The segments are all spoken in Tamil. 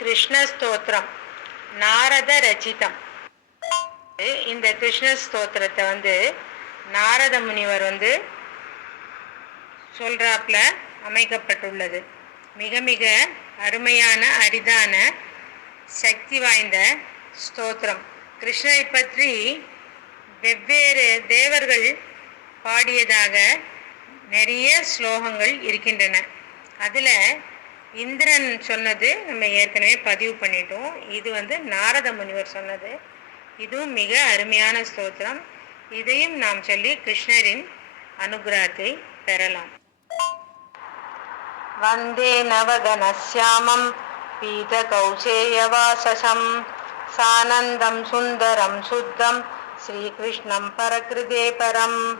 கிருஷ்ணஸ்தோத்திரம். நாரத ரச்சிதம். இந்த கிருஷ்ண ஸ்தோத்திரத்தை வந்து நாரத முனிவர் வந்து சொல்றாப்ல அமைக்கப்பட்டுள்ளது. மிக மிக அருமையான அரிதான சக்தி வாய்ந்த ஸ்தோத்திரம். கிருஷ்ணரை பற்றி வெவ்வேறு தேவர்கள் பாடியதாக நிறைய ஸ்லோகங்கள் இருக்கின்றன. அதில் இந்திரன் சொன்னது நம்ம ஏற்கனவே பதிவு பண்ணிட்டோம். இது வந்து நாரத முனிவர் சொன்னது. இதுவும் மிக அருமையான ஸ்தோத்திரம். இதையும் நாம் சொல்லி கிருஷ்ணரின் அனுகிரகத்தை பெறலாம். வந்தே நவகனசியாமம் பீதகௌசேயவாசசம் சானந்தம் சுந்தரம் சுத்தம். ஸ்ரீகிருஷ்ணம் பரகிருதே பரம்.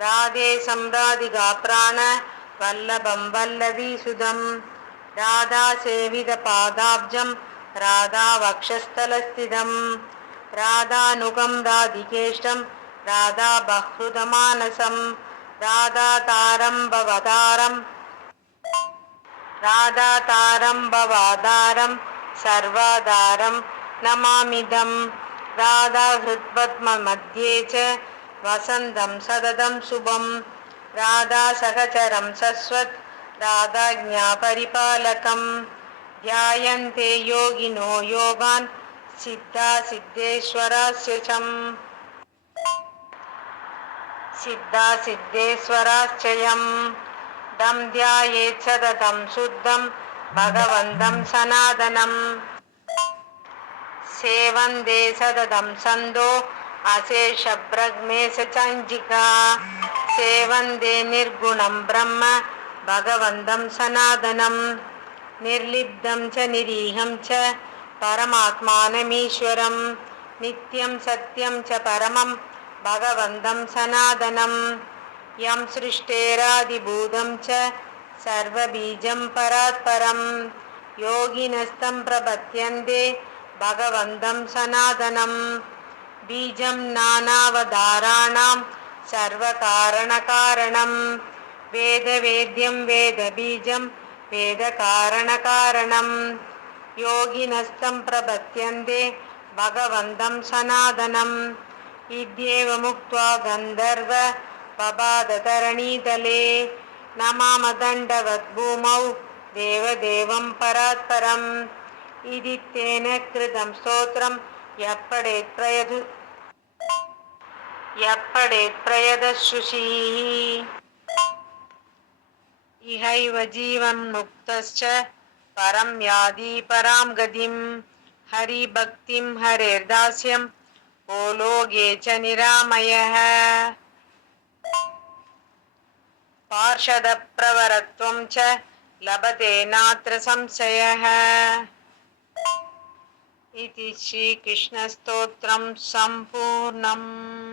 ராதே சம்ராதிகா பிராண. வல்லபம் வல்லவி சுதம். राधासेवितपादाब्जं राधावक्षस्थलस्थितं राधानुगं राधिकेष्टं राधा बहुदमानसं राधातारं भवाधारं सर्वाधारं नमामिदं राधाहृद्पद्ममध्ये च वसन्तं सततं शुभं राधासहचरं सस्वत् राधाज्ञापरिपालकं ध्यायन्ते योगिनो योगान् सिद्धा सिद्धेश्वरास्य चम् सिद्धा सिद्धेश्वराश्चयम्। दं ध्यायेत् सततं शुद्धं भगवन्तं सनातनम्। सेवन्दे सततं सन्दो अशेषब्रह्मे स चञ्जिका। सेवन्दे निर्गुणं ब्रह्म भगवन्तं सनातनं निर्लिप्तं च निरीहं च परमात्मानमीश्वरं नित्यं सत्यं च परमं भगवन्तं सनातनम् यं सृष्टेरादिभूतं च सर्वबीजं परात्परं योगिनस्तं प्रपद्यन्ते भगवन्तं सनातनं बीजं नानावताराणां सर्वकारणकारणं वेदवेद्यं वेदबीजं वेदकारणकारणं योगिनस्तं प्रपद्यन्ते भगवन्तं सनातनम् इत्येवमुक्त्वा गन्धर्व पपादतरणीतले नमामदण्डवद्भूमौ देवदेवं परात्परम् इति तेन कृतं स्तोत्रं यः पठेत् प्रयतु यः पठेत् प्रयदशुषीः इहैव जीवन् मुक्तश्च परं यादि परां गतिं हरिभक्तिं हरेर्दास्यं को लोके च निरामयः। पार्षदप्रवरत्वं च लभते नात्र संशयः। इति श्रीकृष्णस्तोत्रं सम्पूर्णम्।